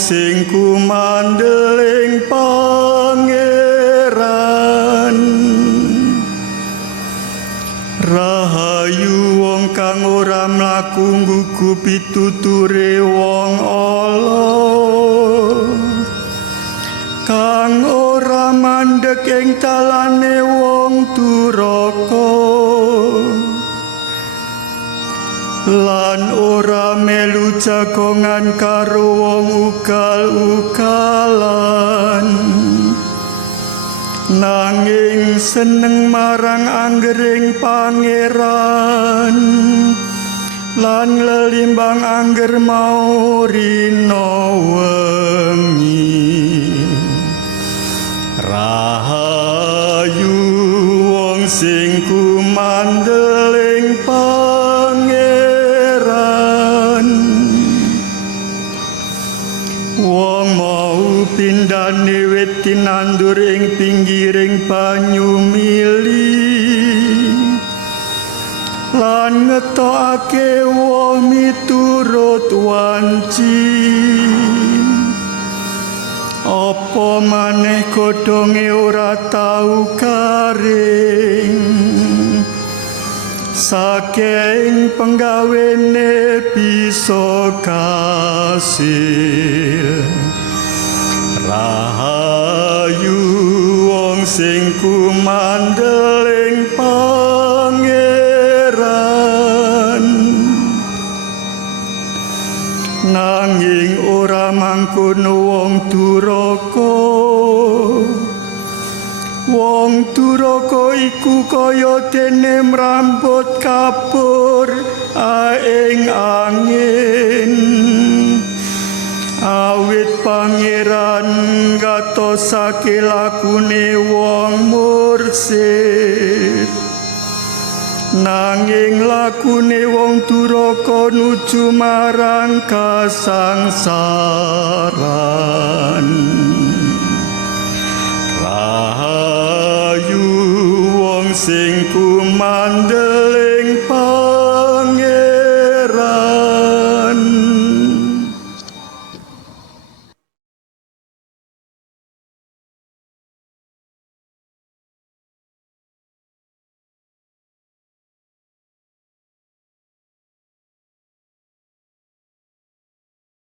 sing kumandeling Pangeran. Rahayu wong kang ora mlaku nggugu pituture wong ala, kang ora mandheg ing dalane wong duraka, lan ora melu jagongan karo wong ugal-ugalan, nanging seneng marang anggering Pangeran, lan lelimbang angger mau rina wengi. Rahayu wong sing kumandeling Pangeran. Wong mau pindhane wit tinandur ing pinggiring banyu mili, lan ngetokake woh miturut wanci. Apa maneh godhonge ora tau garing, saking penggawene bisa kasil. Rahayu wong sing kumandeling Pangeran. Nanging ora mangkono wong duraka. Wong duraka iku kaya dene mrambut kapur ing angin. Awit Pangeran ngatosake lakune wong mursid, nanging lakune wong duraka nuju marang kasangsaran.